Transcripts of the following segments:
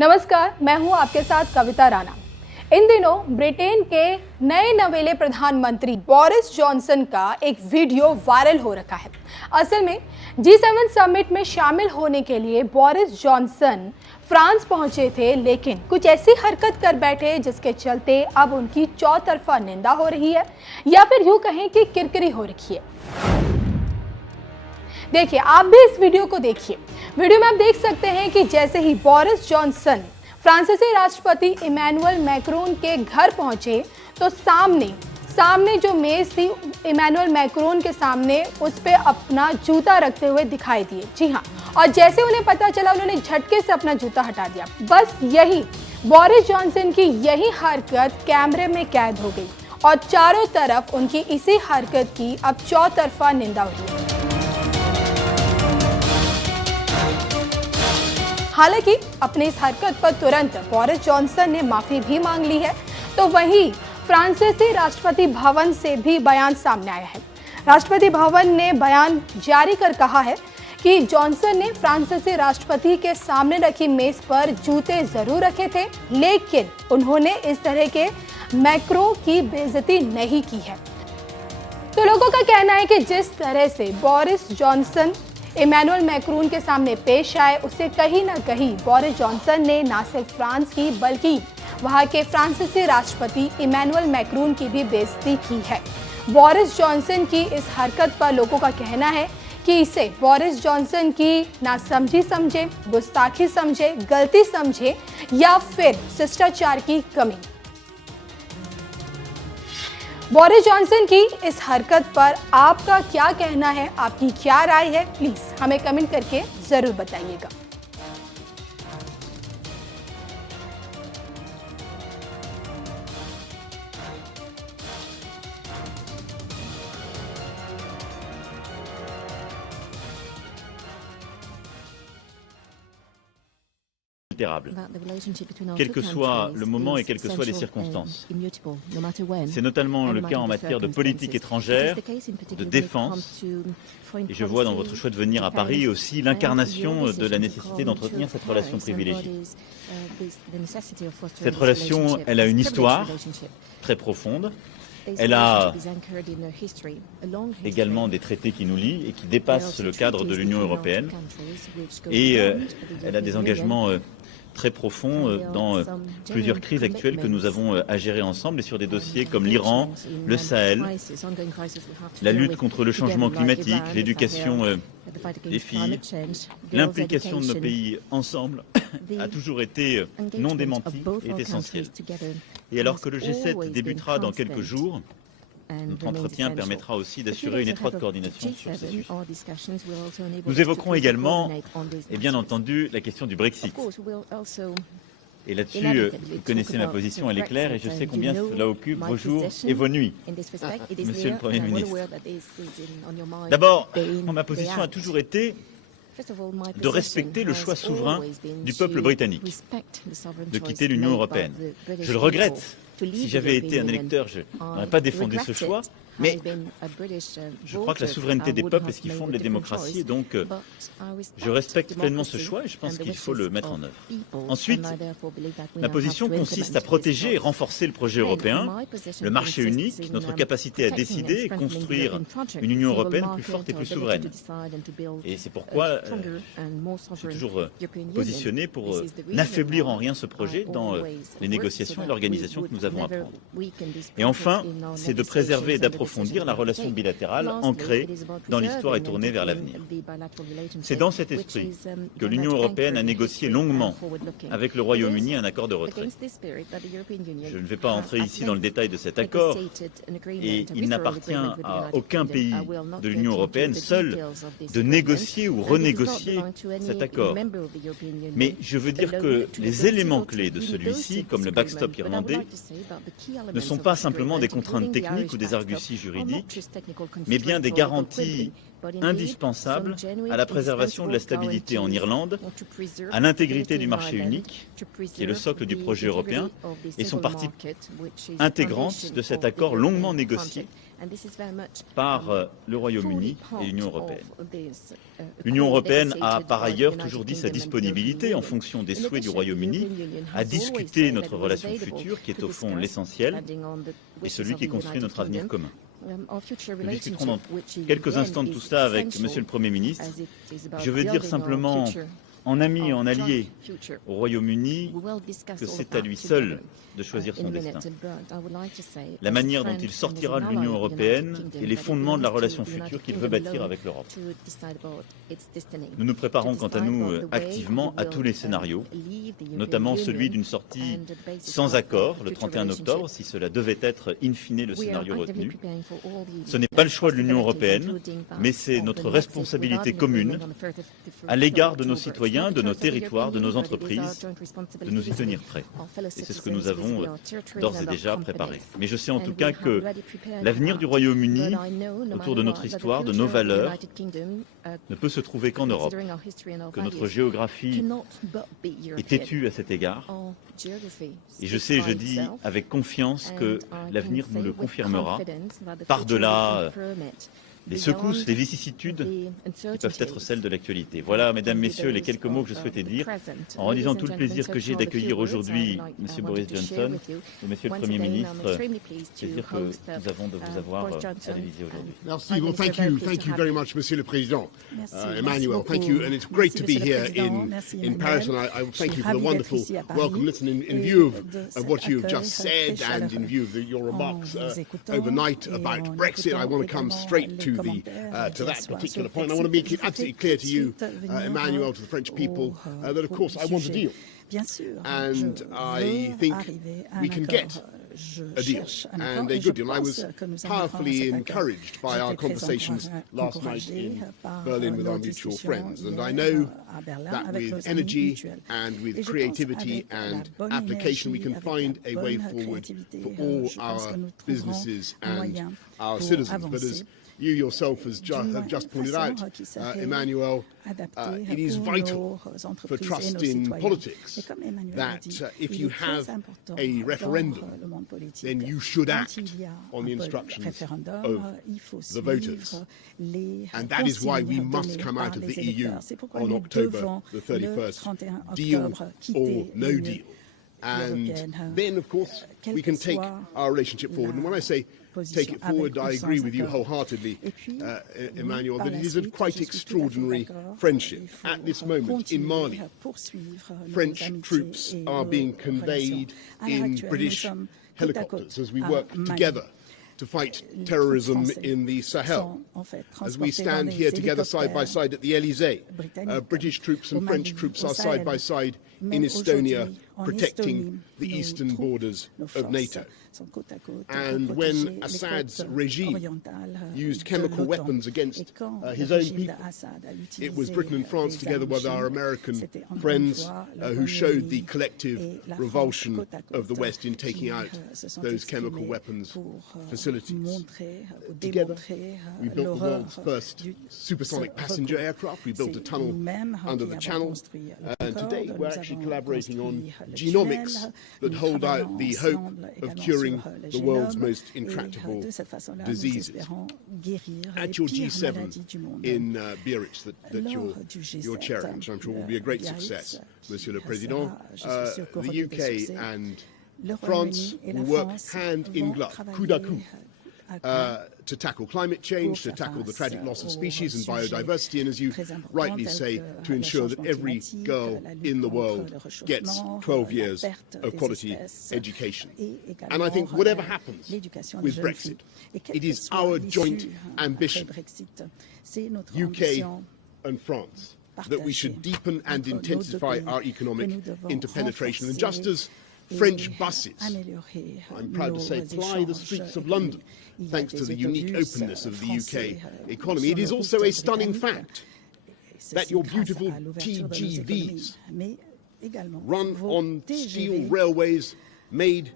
नमस्कार, मैं हूं आपके साथ कविता राणा। इन दिनों ब्रिटेन के नए नवेले प्रधानमंत्री बोरिस जॉनसन का एक वीडियो वायरल हो रखा है। असल में G7 समिट में शामिल होने के लिए बोरिस जॉनसन फ्रांस पहुंचे थे, लेकिन कुछ ऐसी हरकत कर बैठे जिसके चलते अब उनकी चौतरफा निंदा हो रही है, या फिर यूं कहें कि किरकिरी हो रखी है। देखिए, आप भी इस वीडियो को देखिए। वीडियो में आप देख सकते हैं कि जैसे ही बोरिस जॉनसन फ्रांसीसी राष्ट्रपति इमैनुअल मैक्रोन के घर पहुंचे तो सामने जो मेज थी इमैनुअल मैक्रोन के सामने, उस पे अपना जूता रखते हुए दिखाई दिए। जी हाँ, और जैसे उन्हें पता चला उन्होंने झटके से अपना जूता हटा दिया। बस यही बोरिस जॉनसन की यही हरकत कैमरे में कैद हो गई और चारों तरफ उनकी इसी हरकत की अब चौतरफा निंदा हुई है। हालांकि अपनी इस हरकत पर तुरंत बोरिस जॉनसन ने माफी भी मांग ली है, तो वहीं फ्रांसीसी राष्ट्रपति भवन से भी बयान सामने आया है। राष्ट्रपति भवन ने बयान जारी कर कहा है कि जॉनसन ने फ्रांसीसी राष्ट्रपति के सामने रखी मेज पर जूते जरूर रखे थे, लेकिन उन्होंने इस तरह के मैक्रो की बेइज्जती नहीं की है। तो लोगों का कहना है कि जिस तरह से बोरिस जॉनसन इमैनुअल मैक्रोन के सामने पेश आए, उससे कहीं ना कहीं बोरिस जॉनसन ने न सिर्फ फ्रांस की बल्कि वहां के फ्रांसीसी राष्ट्रपति इमैनुअल मैक्रोन की भी बेइज्जती की है। बोरिस जॉनसन की इस हरकत पर लोगों का कहना है कि इसे बोरिस जॉनसन की नासमझी समझे, गुस्ताखी समझे, गलती समझे या फिर शिष्टाचार की कमी। बोरिस जॉनसन की इस हरकत पर आपका क्या कहना है, आपकी क्या राय है, प्लीज हमें कमेंट करके जरूर बताइएगा। Quel que soit le moment et quelles que soient les circonstances. C'est notamment le cas en matière de politique étrangère, de défense, et je vois dans votre choix de venir à Paris aussi l'incarnation de la nécessité d'entretenir cette relation privilégiée. Cette relation, elle a une histoire très profonde. Elle a également des traités qui nous lient et qui dépassent le cadre de l'Union européenne. Et elle a des engagements très profonds dans plusieurs crises actuelles que nous avons à gérer ensemble et sur des dossiers comme l'Iran, le Sahel, la lutte contre le changement climatique, l'éducation des filles. L'implication de nos pays ensemble a toujours été non démentie et est essentielle. Et alors que le G7 débutera dans quelques jours, notre entretien permettra aussi d'assurer une étroite coordination sur ces sujets. Nous évoquerons également, et bien entendu, la question du Brexit. Et là-dessus, vous connaissez ma position, elle est claire, et je sais combien cela occupe vos jours et vos nuits, Monsieur le Premier ministre. D'abord, ma position a toujours été de respecter le choix souverain du peuple britannique de quitter l'Union européenne. Je le regrette. Si j'avais été un électeur, je n'aurais pas défendu ce choix, mais je crois que la souveraineté des peuples est ce qui fonde les démocraties, et donc je respecte pleinement ce choix et je pense qu'il faut le mettre en œuvre. Ensuite, ma position consiste à protéger et renforcer le projet européen, le marché unique, notre capacité à décider et construire une Union européenne plus forte et plus souveraine. Et c'est pourquoi je suis toujours positionné pour n'affaiblir en rien ce projet dans les négociations et l'organisation que nous avons à prendre. Et enfin, c'est de préserver et d'approfondir la relation bilatérale ancrée dans l'histoire et tournée vers l'avenir. C'est dans cet esprit que l'Union européenne a négocié longuement avec le Royaume-Uni un accord de retrait. Je ne vais pas entrer ici dans le détail de cet accord, et il n'appartient à aucun pays de l'Union européenne seul de négocier ou renégocier cet accord. Mais je veux dire que les éléments clés de celui-ci, comme le backstop irlandais, ne sont pas simplement des contraintes techniques ou des arguties juridiques, mais bien des garanties indispensable à la préservation de la stabilité en Irlande, à l'intégrité du marché unique, qui est le socle du projet européen, et sont partie intégrante de cet accord longuement négocié par le Royaume-Uni et l'Union européenne. L'Union européenne a par ailleurs toujours dit sa disponibilité, en fonction des souhaits du Royaume-Uni, à discuter notre relation future, qui est au fond l'essentiel, et celui qui construit notre avenir commun. Nous discuterons dans quelques instants de tout cela avec Monsieur le Premier ministre. Je veux dire simplement, en ami et en allié au Royaume-Uni, que c'est à lui seul de choisir son destin. La manière dont il sortira de l'Union européenne et les fondements de la relation future qu'il veut bâtir avec l'Europe. Nous nous préparons quant à nous activement à tous les scénarios, notamment celui d'une sortie sans accord le 31 octobre, si cela devait être in fine le scénario retenu. Ce n'est pas le choix de l'Union européenne, mais c'est notre responsabilité commune à l'égard de nos citoyens, de nos territoires, de nos entreprises, de nous y tenir prêts. Et c'est ce que nous avons d'ores et déjà préparé. Mais je sais en tout cas que l'avenir du Royaume-Uni, autour de notre histoire, de nos valeurs, ne peut se trouver qu'en Europe, que notre géographie est têtue à cet égard. Et je sais, je dis avec confiance que l'avenir nous le confirmera, par-delà les secousses, les vicissitudes qui peuvent être celles de l'actualité. Voilà, mesdames, messieurs, les quelques mots que je souhaitais dire, en redisant tout le plaisir que j'ai d'accueillir aujourd'hui M. Boris Johnson et M. le Premier ministre. Plaisir que nous avons de vous avoir à l'Élysée aujourd'hui. Merci. Well, thank you very much, Monsieur le Président. Emmanuel, thank you, and it's great to be here in Paris, and I thank you for the wonderful welcome. Listen, in view of what you've just said, and in view of your remarks overnight about Brexit, I want to come straight to that particular point. I want to make it absolutely clear to you, Emmanuel, to the French people, that of course I want a deal. And I think we can get a deal, and a good deal. I was powerfully encouraged by our conversations last night in Berlin with our mutual friends, and I know that with energy and with creativity and application we can find a way forward for all our businesses and our citizens. But as you yourself have just pointed out, Emmanuel, it is vital for trust in politics that if you have a referendum, then you should act on the instructions of the voters. And that is why we must come out of the EU on October the 31st, deal or no deal. And then, of course, we can take our relationship forward. And when I say take it forward, I agree with you wholeheartedly, Emmanuel, that it is a quite extraordinary friendship. At this moment in Mali, French troops are being conveyed in British helicopters as we work together to fight terrorism in the Sahel. As we stand here together side by side at the Elysée, British troops and French troops are side by side in Estonia, protecting the eastern borders of NATO. And when Assad's regime used chemical weapons against his own people, it was Britain and France together with our American friends who showed the collective revulsion of the West in taking out those chemical weapons facilities. Together, we built the world's first supersonic passenger aircraft. We built a tunnel under the Channel. And today, we're actually collaborating on genomics that hold out the hope of curing the world's most intractable diseases. At your G7 in Biarritz that you're chairing, which I'm sure will be a great success, Monsieur le Président, the UK and France will work hand in glove, coup à coup, to tackle climate change, to tackle the tragic loss of species and biodiversity, and as you rightly say, to ensure that every girl in the world gets 12 years of quality education. And I think whatever happens with Brexit, it is our joint ambition, UK and France, that we should deepen and intensify our economic interpenetration. And just as French buses, I'm proud to say, ply the streets of London, thanks to the unique openness of the UK economy, it is also a stunning fact that your beautiful TGVs run on steel railways made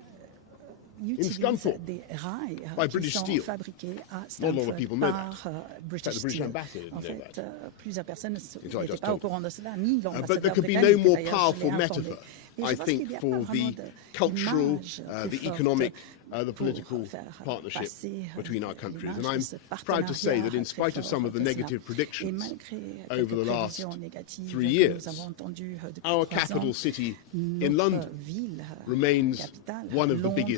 Scunthorpe des rails by qui British sont Steel. fabriqués à Not a lot of Stanford people know par British In fact, the British Steel. ambassador didn't En know fait, plusieurs personnes I n'étaient just pas au told courant de cela, ni But there l'ambassadeur could be no britannique more d'ailleurs, je l'ai powerful informé. metaphor, Et I je pense qu'il think, y a for pas the vraiment cultural, d'image the plus forte economic, the pour political faire partnership passer between our countries. l'image And de I'm ce proud to say that in partenariat spite très of some of the fort que cela. negative Et predictions malgré over quelques the last prévisions négatives 3 que years, nous avons entendues depuis our 3 ans, capital city in notre London ville, remains capitale, one of the Londres, biggest